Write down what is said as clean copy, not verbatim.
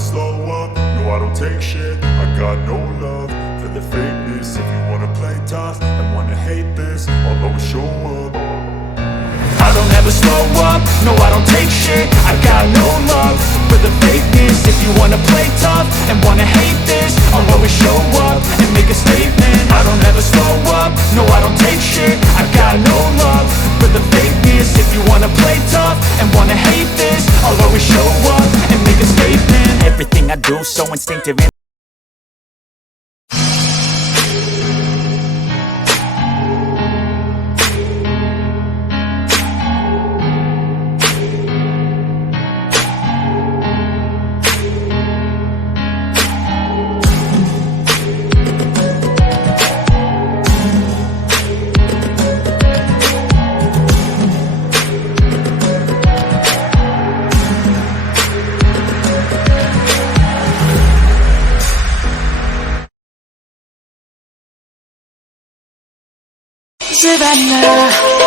slow up, no I don't take shit. I got no love for the fakeness. If you wanna play tough and wanna hate this, I'll always show up. I don't ever slow up, no I don't take shit. I got no love for the fakeness. If you wanna play tough and wanna hate this, I'll always show up and make a statement. I don't ever slow up, no I don't take shit. I got no love for the fakeness. If you wanna play tough and wanna hate this, I'll always show up and make a statement. Everything I do so instinctive and Savannah.